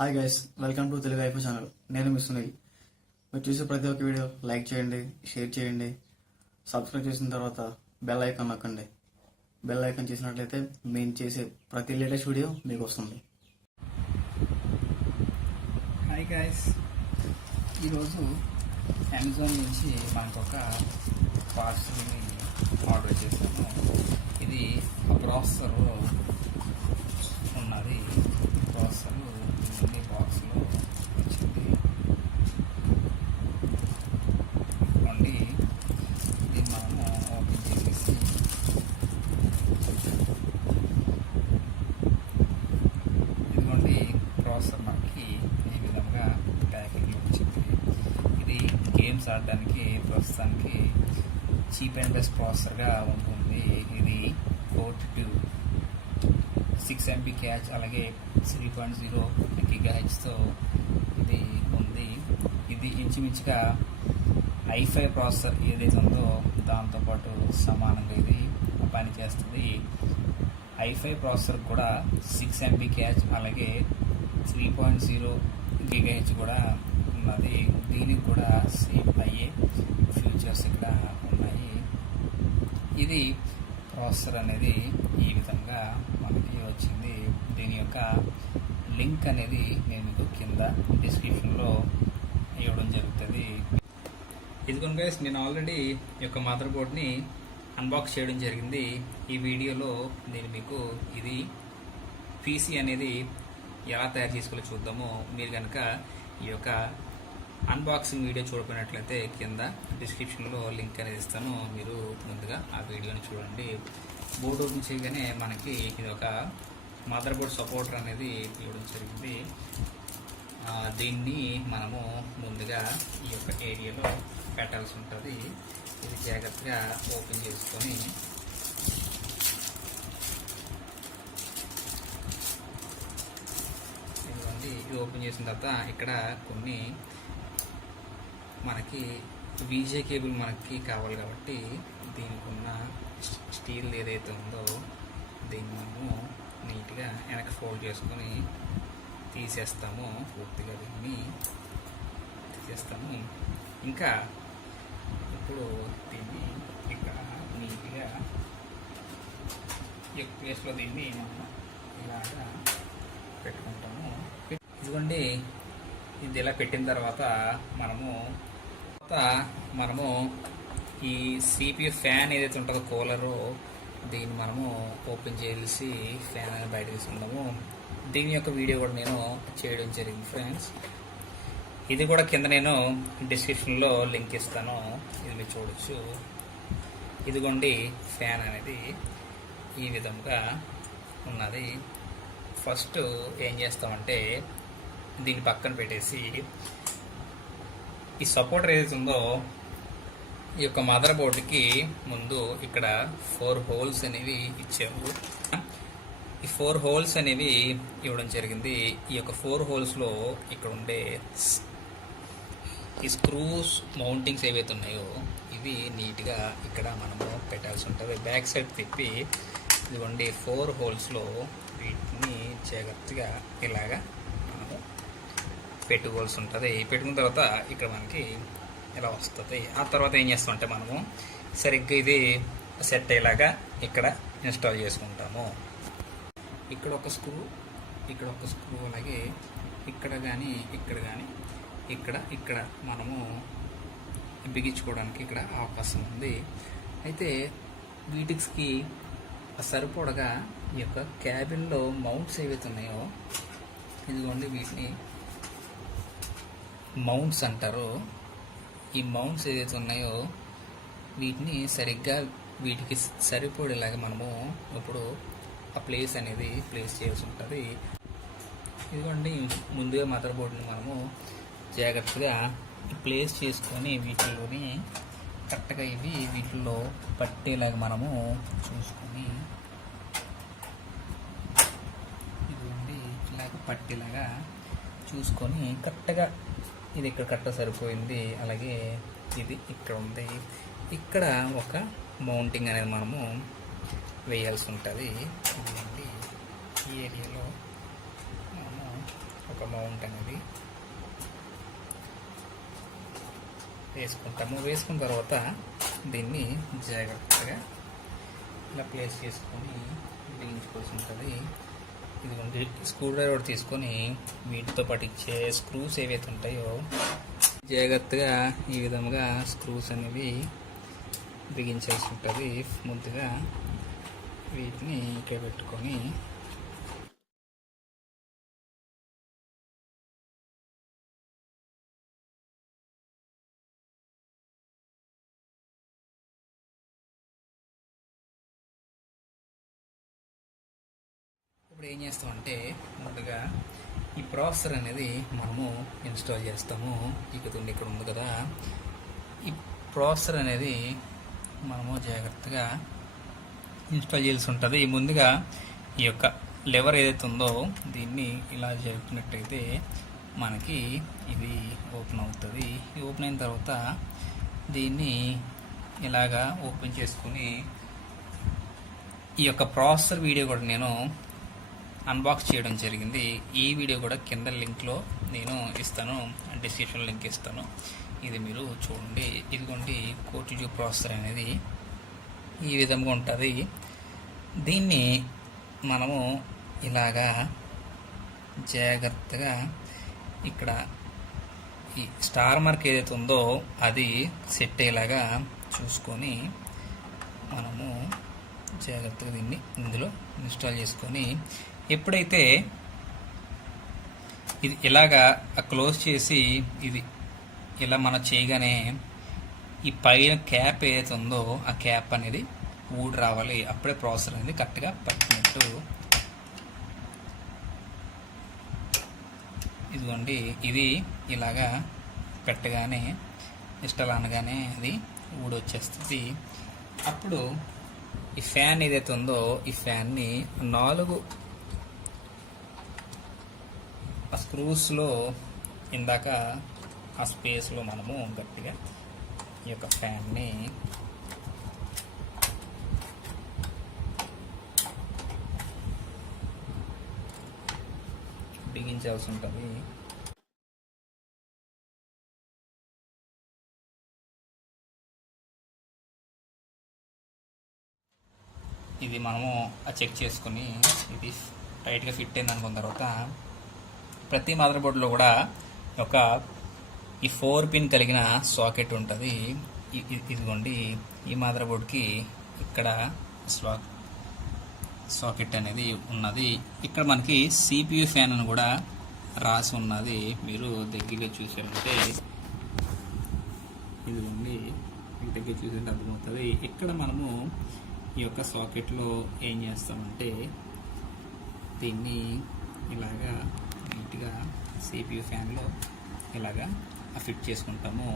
Hi guys, welcome to Telugu ఐఫో channel. నేను మీ సునీల్. మీరు చూసే ప్రతి ఒక్క వీడియో లైక్ చేయండి, షేర్ చేయండి. సబ్స్క్రైబ్ చేసిన తర్వాత బెల్ ఐకాన్ నొక్కండి. బెల్ ఐకాన్ చేసినట్లయితే మేము చేసే ప్రతి లేటెస్ట్ వీడియో మీకు వస్తుంది. హాయ్ గైస్, ఈరోజు అమెజాన్ నుంచి మనకు ఒక పార్సల్ని ఆర్డర్ చేశాను. ఇది ప్రాసెసర్ ఉన్నది. ప్రాసెసర్ మినీ బాక్స్లో వచ్చింది. ఇదిగోండి, దీన్ని మనము ఓపెన్ చేసేసి ఇదిగోండి ప్రాసెసర్ మనకి ఈ విధంగా ప్యాకింగ్లో వచ్చింది. ఇది గేమ్స్ ఆడడానికి ప్రస్తుతానికి చీప్ అండ్ బెస్ట్ ప్రాసెసర్గా ఉంటుంది. ఇది కోర్ 6 MB క్యాచ్, అలాగే 3.0 GHzతో ఇది ఉంది. ఇది ఇంచుమించుగా i5 ప్రాసెసర్ ఏదైతే ఉందో దాంతోపాటు సమానంగా ఇది పనిచేస్తుంది. i5 ప్రాసెసర్ కూడా 6 MB క్యాచ్, అలాగే 3.0 GHz కూడా ఉన్నది. దీనికి కూడా సేమ్ అయ్యే ఫ్యూచర్స్ ఇక్కడ ఉన్నాయి. ఇది ప్రాసెసర్ అనేది ఈ విధంగా మనకి వచ్చింది. దీని యొక్క లింక్ అనేది నేను మీకు కింద డిస్క్రిప్షన్లో ఇవ్వడం జరుగుతుంది. ఇదిగోండి గైస్, నేను ఆల్రెడీ ఈ యొక్క మదర్ బోర్డ్ని అన్బాక్స్ చేయడం జరిగింది. ఈ వీడియోలో నేను మీకు ఇది పీసీ అనేది ఎలా తయారు చేసుకోవాలో చూద్దాము. మీరు కనుక ఈ యొక్క అన్బాక్సింగ్ వీడియో చూడకపోయినట్లయితే కింద డిస్క్రిప్షన్లో లింక్ అనేది ఇస్తాను. మీరు ముందుగా ఆ వీడియోని చూడండి. బోర్డు ఓపెన్ చేయగానే మనకి ఇది ఒక మదర్ బోర్డ్ సపోర్టర్ అనేది ఇవ్వడం జరిగింది. దీన్ని మనము ముందుగా ఈ యొక్క ఏరియాలో పెట్టాల్సి ఉంటుంది. ఇది జాగ్రత్తగా ఓపెన్ చేసుకొని ఇది ఓపెన్ చేసిన తర్వాత ఇక్కడ కొన్ని మనకి విజే కేబుల్ మనకి కావాలి కాబట్టి దీనికి ఉన్న స్టీల్ ఏదైతే ఉందో దీన్ని మనము నీట్గా వెనక్కి ఫోల్డ్ చేసుకొని తీసేస్తాము. పూర్తిగా దీన్ని తీసేస్తాము. ఇంకా ఇప్పుడు దీన్ని ఇక్కడ నీట్గా ఈ ప్లేస్లో దీన్ని మనం ఇలాగా పెట్టుకుంటాము. ఇదిగోండి, ఇది ఇలా పెట్టిన తర్వాత మనము ఈ CPU ఫ్యాన్ ఏదైతే ఉంటుందో కూలరు, దీన్ని మనము ఓపెన్ చేసి ఫ్యాన్ అనేది బయట తీసుకుందాము. దీని యొక్క వీడియో కూడా నేను చేయడం జరిగింది ఫ్రెండ్స్. ఇది కూడా కింద నేను డిస్క్రిప్షన్లో లింక్ ఇస్తాను, ఇది మీరు చూడొచ్చు. ఇదిగోండి, ఫ్యాన్ అనేది ఈ విధంగా ఉన్నది. ఫస్ట్ ఏం చేస్తామంటే దీన్ని పక్కన పెట్టేసి ఈ సపోర్టర్ ఏదైతే ఉందో ఈ యొక్క మదర్ బోర్డుకి ముందు ఇక్కడ 4 హోల్స్ అనేవి ఇచ్చాము. ఈ 4 హోల్స్ అనేవి ఇవ్వడం జరిగింది. ఈ యొక్క 4 హోల్స్లో ఇక్కడ ఉండే ఈ స్క్రూస్ మౌంటింగ్స్ ఏవైతే ఉన్నాయో ఇవి నీట్గా ఇక్కడ మనము పెట్టాల్సి ఉంటుంది. బ్యాక్ సైడ్ తిప్పి ఇదిగోండి 4 హోల్స్లో వీటిని జాగ్రత్తగా ఇలాగా మనము పెట్టుకోవాల్సి ఉంటుంది. పెట్టుకున్న తర్వాత ఇక్కడ మనకి ఇలా వస్తుంది. ఆ తర్వాత ఏం చేస్తామంటే మనము సరిగ్గా ఇది సెట్ అయ్యేలాగా ఇక్కడ ఇన్స్టాల్ చేసుకుంటాము. ఇక్కడ ఒక స్క్రూ, ఇక్కడ ఒక స్క్రూ, అలాగే ఇక్కడ కానీ ఇక్కడ మనము బిగించుకోవడానికి ఇక్కడ అవకాశం ఉంది. అయితే వీటికి సరిపడగా ఈ యొక్క క్యాబిన్లో మౌంట్స్ ఏవైతే ఉన్నాయో ఇదిగోండి, వీటిని మౌంట్స్ అంటారు. ఈ మౌంట్స్ ఏదైతే ఉన్నాయో వీటిని సరిగ్గా వీటికి సరిపడేలాగా మనము ఇప్పుడు ఆ ప్లేస్ అనేది ప్లేస్ చేయాల్సి ఉంటుంది. ఇదిగోండి, ముందుగా మదర్ బోర్డుని మనము జాగ్రత్తగా ప్లేస్ చేసుకొని వీటిలోని కరెక్ట్గా ఇవి వీటిల్లో పట్టేలాగా మనము చూసుకొని ఇదిగోండి ఇలాగ పట్టేలాగా చూసుకొని కరెక్ట్గా ఇది ఇక్కడ కరెక్ట్గా సరిపోయింది. అలాగే ఇది ఇక్కడ ఉంది. ఇక్కడ ఒక మౌంటింగ్ అనేది మనము వేయాల్సి ఉంటుంది. ఇదిగోండి, ఈ ఏరియాలో మనము ఒక యొక్క మౌంట్ అనేది వేసుకుంటాము. వేసుకున్న తర్వాత దీన్ని జాగ్రత్తగా ఇలా ప్లేస్ చేసుకొని బిగించుకోవాల్సి ఉంటుంది. ఇదిగోండి స్క్రూ డ్రైవర్ తీసుకొని వీటితో పాటు ఇచ్చే స్క్రూస్ ఏవైతే ఉంటాయో జాగ్రత్తగా ఈ విధంగా స్క్రూస్ అనేవి బిగించాల్సి ఉంటుంది. ముందుగా వీటిని ఇక్కడ పెట్టుకొని ఇప్పుడు ఏం చేస్తామంటే ముందుగా ఈ ప్రాసెసర్ అనేది మనము ఇన్స్టాల్ చేస్తాము. ఇక్కడ ఉంది కదా, ఈ ప్రాసెసర్ అనేది మనము జాగ్రత్తగా ఇన్స్టాల్ చేయాల్సి ఉంటుంది. ముందుగా ఈ యొక్క లెవర్ ఏదైతే ఉందో దీన్ని ఇలా జరిపినట్టయితే మనకి ఇది ఓపెన్ అవుతుంది. ఇది ఓపెన్ అయిన తర్వాత దీన్ని ఇలాగా ఓపెన్ చేసుకుని ఈ యొక్క ప్రాసెసర్ వీడియో కూడా నేను అన్బాక్స్ చేయడం జరిగింది. ఈ వీడియో కూడా కింద లింక్లో నేను ఇస్తాను, డిస్క్రిప్షన్ లింక్ ఇస్తాను. ఇది మీరు చూడండి. ఇదిగోండి కోటిడ్యూ ప్రాసెసర్ అనేది ఈ విధంగా ఉంటుంది. దీన్ని మనము ఇలాగా జాగ్రత్తగా ఇక్కడ ఈ స్టార్ మార్క్ ఏదైతే ఉందో అది సెట్ అయ్యేలాగా చూసుకొని మనము జాగ్రత్తగా దీన్ని ఇందులో ఇన్స్టాల్ చేసుకొని ఎప్పుడైతే ఇది ఇలాగా క్లోజ్ చేసి ఇది ఇలా మనం చేయగానే ఈ పైన క్యాప్ ఏదైతే ఉందో ఆ క్యాప్ అనేది ఊడి రావాలి. అప్పుడే ప్రాసెసర్ అనేది కరెక్ట్గా పట్టినట్టు. ఇదిగోండి ఇది ఇలాగా పెట్టగానే ఇన్స్టాల్ అనగానే అది ఊడొచ్చేస్తుంది. అప్పుడు ఈ ఫ్యాన్ ఏదైతే ఉందో ఈ ఫ్యాన్ని 4 స్క్రూస్లో ఇందాక ఆ స్పేస్లో మనము గట్టిగా ఈ యొక్క ఫ్యాన్ని బిగించాల్సి ఉంటుంది. ఇది మనము చెక్ చేసుకుని ఇది టైట్గా ఫిట్ అయింది అనుకున్న తర్వాత ప్రతి మదర్ బోర్డులో కూడా ఒక ఈ 4 పిన్ కలిగిన సాకెట్ ఉంటుంది. ఇదిగోండి ఈ మదర్ బోర్డ్కి ఇక్కడ సాకెట్ అనేది ఉన్నది. ఇక్కడ మనకి CPU ఫ్యాన్ అని కూడా రాసి ఉన్నది. మీరు దగ్గరగా చూసారంటే ఇదిగోండి దగ్గర చూసారంటే అర్థమవుతుంది. ఇక్కడ మనము ఈ యొక్క సాకెట్లో ఏం చేస్తామంటే దీన్ని ఇలాగా నీట్గా CPU ఫ్యాన్లో ఇలాగా ఫిట్ చేసుకుంటాము.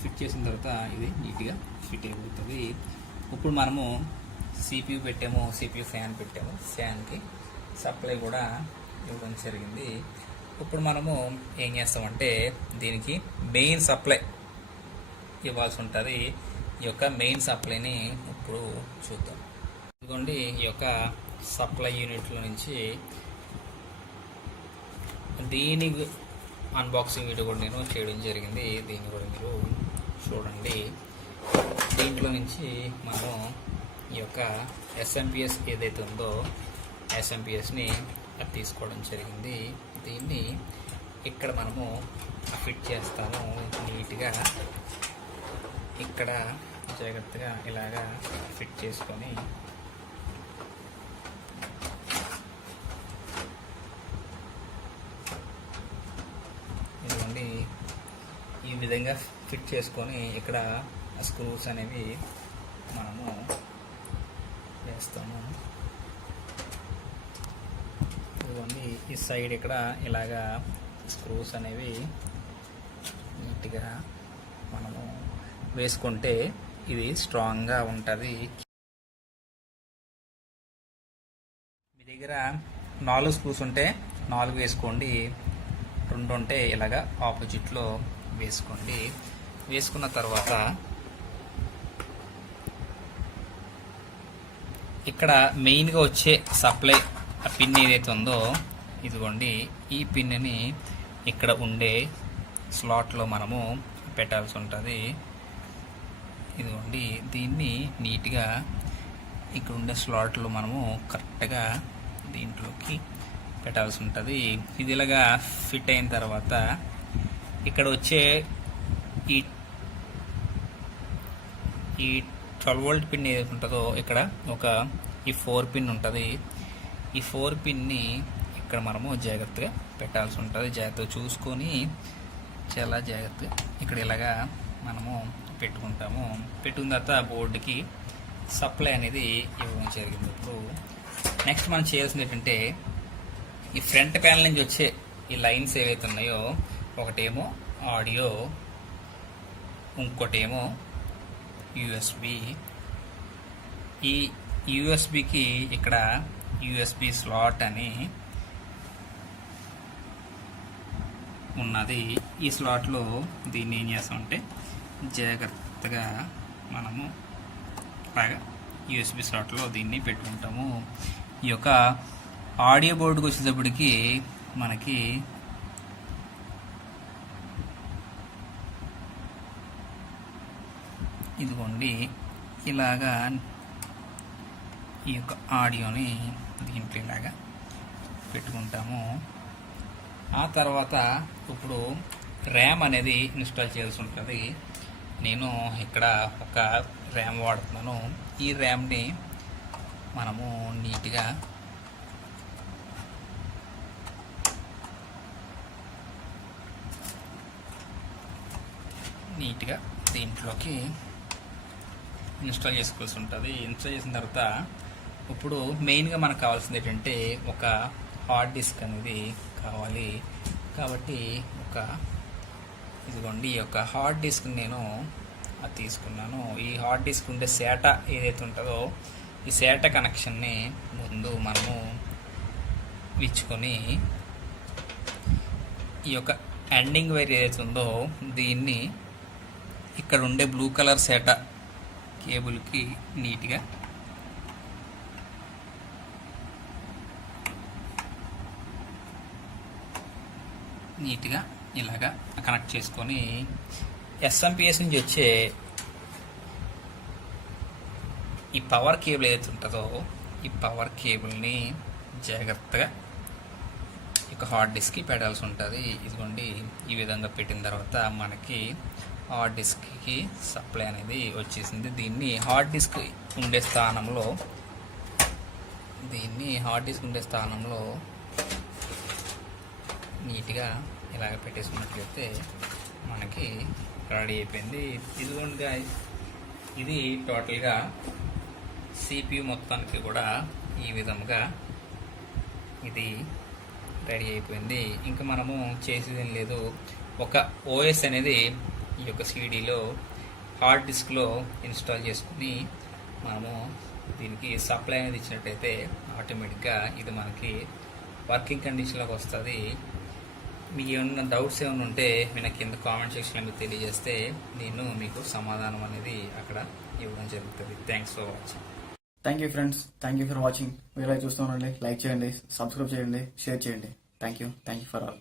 ఫిట్ చేసిన తర్వాత ఇది నీట్గా ఫిట్ అయిపోతుంది. ఇప్పుడు మనము CPU పెట్టాము, CPU ఫ్యాన్ పెట్టాము, ఫ్యాన్కి సప్లై కూడా ఇవ్వడం జరిగింది. ఇప్పుడు మనము ఏం చేస్తామంటే దీనికి మెయిన్ సప్లై ఇవ్వాల్సి ఉంటుంది. ఈ యొక్క మెయిన్ సప్లైని ఇప్పుడు చూద్దాం. ఇదిగోండి ఈ యొక్క సప్లై యూనిట్లో నుంచి దీని అన్బాక్సింగ్ వీడియో కూడా నేను చేయడం జరిగింది. దీన్ని కూడా మీరు చూడండి. దీంట్లో నుంచి మనం ఈ యొక్క SMPS ఏదైతే ఉందో SMPSని తీసుకోవడం జరిగింది. దీన్ని ఇక్కడ మనము ఫిట్ చేస్తాము నీట్గా. ఇక్కడ జాగ్రత్తగా ఇలాగా ఫిట్ చేసుకొని ఇదిగోండి ఈ విధంగా ఫిట్ చేసుకొని ఇక్కడ స్క్రూస్ అనేవి మనము వేస్తాము. ఇదిగోండి ఈ సైడ్ ఇక్కడ ఇలాగా స్క్రూస్ అనేవి నీట్గా మనము వేసుకుంటే ఇది స్ట్రాంగ్గా ఉంటుంది. మీ దగ్గర 4 స్క్రూస్ ఉంటే 4 వేసుకోండి, 2 ఉంటే ఇలాగా ఆపోజిట్లో వేసుకోండి. వేసుకున్న తర్వాత ఇక్కడ మెయిన్గా వచ్చే సప్లై పిన్ ఏదైతే ఉందో ఇదిగోండి ఈ పిన్ని ఇక్కడ ఉండే స్లాట్లో మనము పెట్టాల్సి ఉంటుంది. ఇదిగోండి, దీన్ని నీట్గా ఇక్కడ ఉండే స్లాట్లో మనము కరెక్ట్గా దీంట్లోకి పెట్టాల్సి ఉంటుంది. ఇది ఇలాగా ఫిట్ అయిన తర్వాత ఇక్కడ వచ్చే ఈ 12 వోల్ట్ పిన్ ఏదైతే ఉంటుందో ఇక్కడ ఈ 4 పిన్ ఉంటుంది. ఈ 4 పిన్ని ఇక్కడ మనము జాగ్రత్తగా పెట్టాల్సి ఉంటుంది. జాగ్రత్తగా చూసుకొని చాలా జాగ్రత్తగా ఇక్కడ ఇలాగా మనము పెట్టుకుంటాము. పెట్టుకున్న తర్వాత బోర్డుకి సప్లై అనేది ఇవ్వడం జరిగింది. ఇప్పుడు నెక్స్ట్ మనం చేయాల్సింది ఏంటంటే ఈ ఫ్రంట్ ప్యానల్ నుంచి వచ్చే ఈ లైన్స్ ఏవైతే ఉన్నాయో ఒకటేమో ఆడియో, ఇంకోటేమో యూఎస్బి. ఈ యూఎస్బికి ఇక్కడ యూఎస్బి స్లాట్ అని ఉన్నది. ఈ స్లాట్లో దీన్ని ఏం చేస్తామంటే జాగ్రత్తగా మనము అలాగా యూఎస్బి స్లాట్లో దీన్ని పెట్టుకుంటాము. ఈ యొక్క ఆడియో బోర్డుకి వచ్చేటప్పటికి మనకి ఇదిగోండి ఇలాగా ఈ యొక్క ఆడియోని దీంట్లో ఇలాగా పెట్టుకుంటాము. ఆ తర్వాత ఇప్పుడు ర్యామ్ అనేది ఇన్స్టాల్ చేయాల్సి ఉంటుంది. నేను ఇక్కడ ఒక ర్యామ్ వాడుతున్నాను. ఈ ర్యామ్ని మనము నీట్గా దీంట్లోకి ఇన్స్టాల్ చేసుకోవాల్సి ఉంటుంది. ఇన్స్టాల్ చేసిన తర్వాత ఇప్పుడు మెయిన్గా మనకు కావాల్సింది ఏంటంటే ఒక హార్డ్ డిస్క్ అనేది కావాలి. కాబట్టి ఇదిగోండి ఈ యొక్క హార్డ్ డిస్క్ నేను అది తీసుకున్నాను. ఈ హార్డ్ డిస్క్ ఉండే సేటా ఏదైతే ఉంటుందో ఈ సేటా కనెక్షన్ని ముందు మనము ఇచ్చుకొని ఈ యొక్క ఎండింగ్ వైర్ ఏదైతే ఉందో దీన్ని ఇక్కడ ఉండే బ్లూ కలర్ సేటా కేబుల్కి నీట్గా ఇలాగా కనెక్ట్ చేసుకొని ఎస్ఎంపిఎస్ నుంచి వచ్చే ఈ పవర్ కేబుల్ ఏదైతే ఉంటుందో ఈ పవర్ కేబుల్ని జాగ్రత్తగా ఇక హార్డ్ డిస్క్కి పెట్టాల్సి ఉంటుంది. ఇదిగోండి ఈ విధంగా పెట్టిన తర్వాత మనకి హార్డ్ డిస్క్కి సప్లై అనేది వచ్చేసింది. దీన్ని హార్డ్ డిస్క్ ఉండే స్థానంలో నీట్గా ఇలాగ పెట్టేసుకున్నట్లయితే మనకి రెడీ అయిపోయింది. ఇదిగోండి గాయ్స్, ఇది టోటల్గా CPU మొత్తానికి కూడా ఈ విధంగా ఇది రెడీ అయిపోయింది. ఇంకా మనము చేసేది ఏం లేదు, ఒక OS అనేది ఈ యొక్క CDలో హార్డ్ డిస్క్లో ఇన్స్టాల్ చేసుకుని మనము దీనికి సప్లై అనేది ఇచ్చినట్టయితే ఆటోమేటిక్గా ఇది మనకి వర్కింగ్ కండిషన్లోకి వస్తుంది. మీకు ఏమన్నా డౌట్స్ ఏమైనా ఉంటే మీరు కింద కామెంట్ సెక్షన్లో తెలియజేస్తే నేను మీకు సమాధానం అనేది అక్కడ ఇవ్వడం జరుగుతుంది. Thanks for watching. Thank you friends, thank you for watching. Video చూస్తూ ఉండండి, లైక్ చేయండి, సబ్స్క్రైబ్ చేయండి, షేర్ చేయండి. Thank you for all.